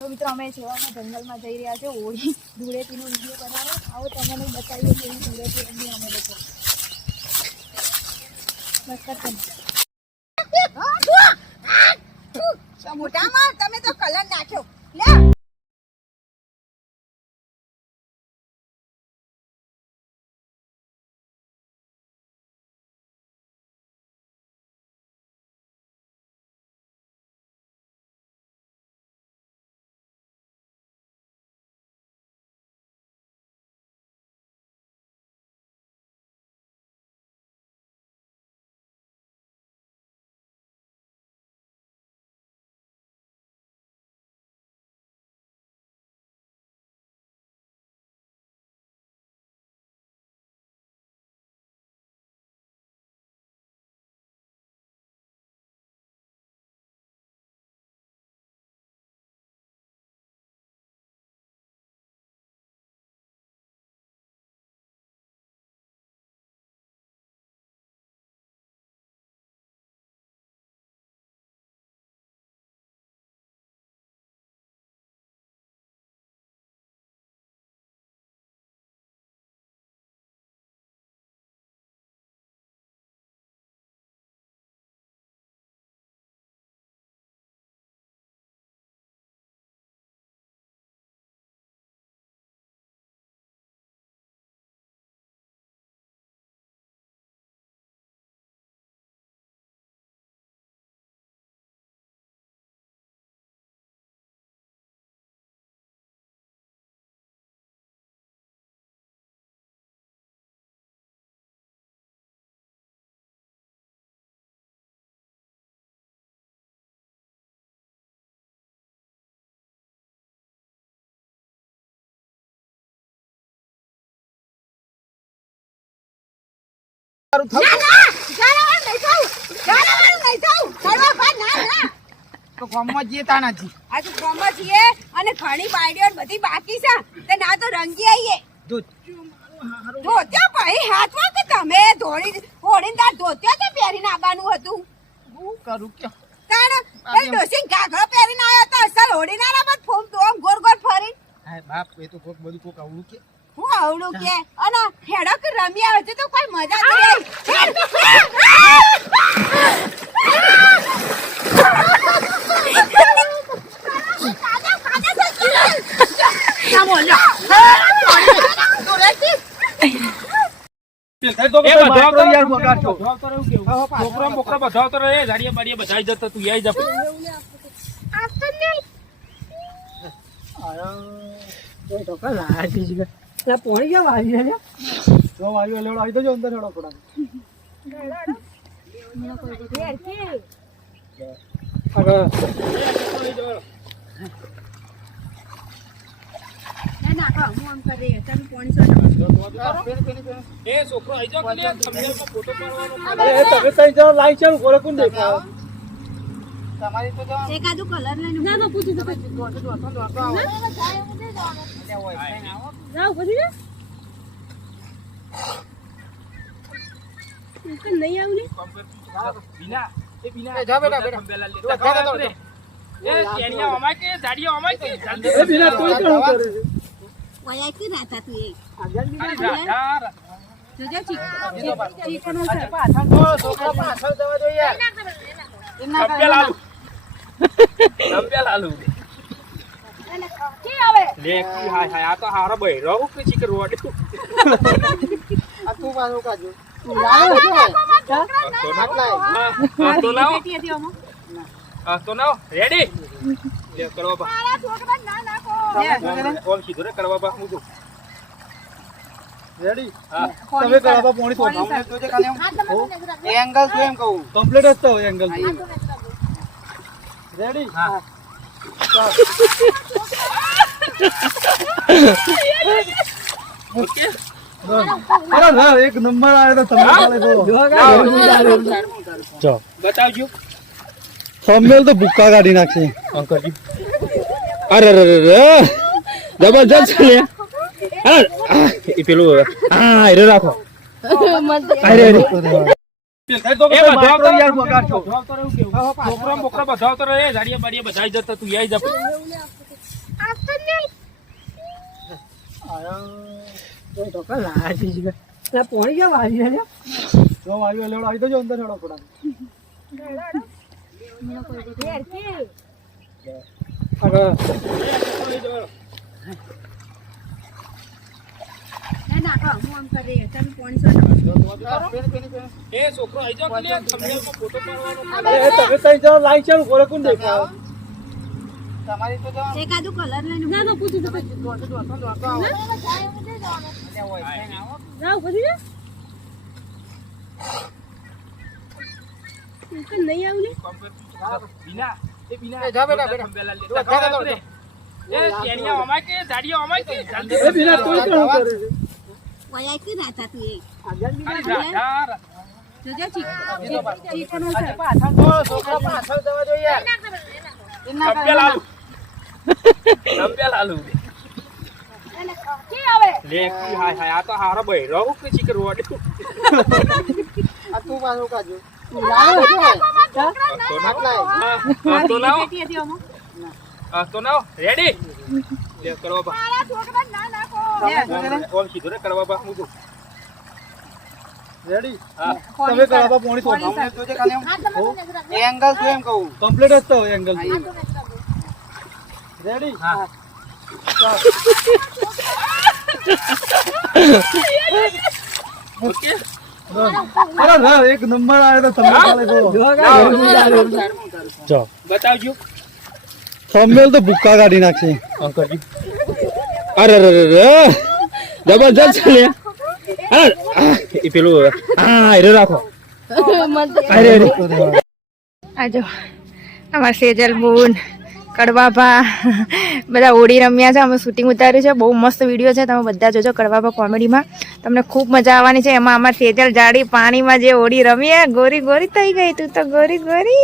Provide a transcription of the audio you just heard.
તો મિત્રો અમે સેવામાં જંગલમાં જઈ રહ્યા છે હોળી ધૂળેટીનો વિડીયો બનાવો આવો તમને બતાવીએ કે ધૂળેટી રમી અમે લોકો બસ કરતા મોટામાં તમે તો કલર નાખ્યો લે તો ગામમાં જઈએ તા નથી આજે ગામમાં છીએ અને ઘણી બાયડીઓ બધી બાકી છે તે ના તો રંગી આવીએ ધોત્યા ભાઈ હાથમાં કે તમે હોળીને તાર ધોત્યા તો પહેરીને આવવાનું હતું હું કરું કે તાણ એ ડોસી ઘાઘરો પહેરીને આવ્યો તો અસલ હોળીના રામત ફોમ તો આમ ગોર ગોર ફરી હા બાપ એ તો કોક બધું કોક આવડું કે હું આવડું કે અને હેડો કે રમી આવે છે તો કોઈ મજા નહીં પોણી ક્યાં વારી છે તો વારી લેવડો આવી તો જો અંદર હેડો થોડા તમારી તો એકાદું કલર લઈને ના ના પૂછી દો નહીં આવું બીના એ બીના જા બેટા બેટા એ કેનિયા અમાય કે દાડિયા અમાય કે જલ્દી એ બીના કોઈ કામ કરે છે ઓય કે રાતા તું એ જોજો ચીકનો છે પાછળ તો છોકરા પાછળ જવા દો યાર સંપેલ આલુ કી આવે લે કી હાય આ તો હારો બૈરો કે ચીકર રોડ આ તું પાછો કાજો તો લાવો તો લાવો રેડી લે કરવા બા મારા છોકરા ના નાખો ઓમ સીધો રે કરવા બા હું જો રેડી હા તમે કરવા પોણી તો જોજે કાલે એંગલ તો એમ કહું કમ્પ્લીટ જ તો એંગલ રેડી હા ઓકે અરે ના એક નંબર આવે તો તમે કાલે જો બતાવજો થંબનેલ તો ભૂક્કા કાઢી નાખશે અંકલજી અરે રે રે જબરજસ્ત છે એ પેલું હા એ રાખો અરે રે છોકરા બોકરા બધા તો રે જાડિયા બાડિયા બધા જતા તું આઈ જા પોણી કેમ વારી રહ્યા જો આવ્યો લેવડો આવી તો જો અંદર હેડો પડા નાખો હું આમ કરી તમે પોણી એ છોકરો આઈ જાવ કે થંબનેલમાં ફોટો પાડવાનો એ તમે તઈ જાવ લાઈ ચાલુ ઘરે કોણ દેખાવ તમારી તો જાવ એકાદું કલર લઈને ના ના પૂછી આવો જાવ પછી નહીં આવું બીના એ બીના એ જા બેટા, બેટા. થંબનેલ લે. તું અત્યારે તો એ કેણિયા અમાય કે જાડિયા અમાય કે જલ્દી એ બિના કોઈ કોણ કરે છે વયા કે રાતા તું એ અરે રાધા જોજો ચીકણું છે ઓ છોકરા પાછળ જવા દો યાર થંબનેલ આલુ થંબનેલ આલુ કી આવે લે કી હાય હાય આ તો હારો બૈરો કે ચીકર રોડ આ તું પાછો કાજો તો ના તો ના રેડી લે કરવા બા મારા છોકરા ના નાખો ઓમ સીધો રે કરવા બા હું રેડી હા તમે કરવા પોણી તો પોણી જોજે કાલે હા તમે નજર એંગલ તો એમ કહું કમ્પ્લીટ જ તો એંગલ રેડી હા ઓકે અરે ના એક નંબર આવે તો તમે કાલે જો બતાવજો થંબનેલ તો ભૂક્કા કાઢી નાખશે અંકલજી અરે રે રે રે જબરજસ્ત છે લે અરે એ પેલું હા એ રાખો અરે રે આજો અમારા સેજલ બુન કડવાભા બધા હોળી રમ્યા છે. અમે શૂટિંગ ઉતાર્યું છે. બહુ મસ્ત વિડીયો છે. તમે બધા જોજો કડવાભા કોમેડીમાં. તમને ખૂબ મજા આવવાની છે. એમાં અમારી સેજલ જાડી પાણીમાં જે હોળી રમીએ ગોરી ગોરી થઈ ગઈ તું તો ગોરી ગોરી.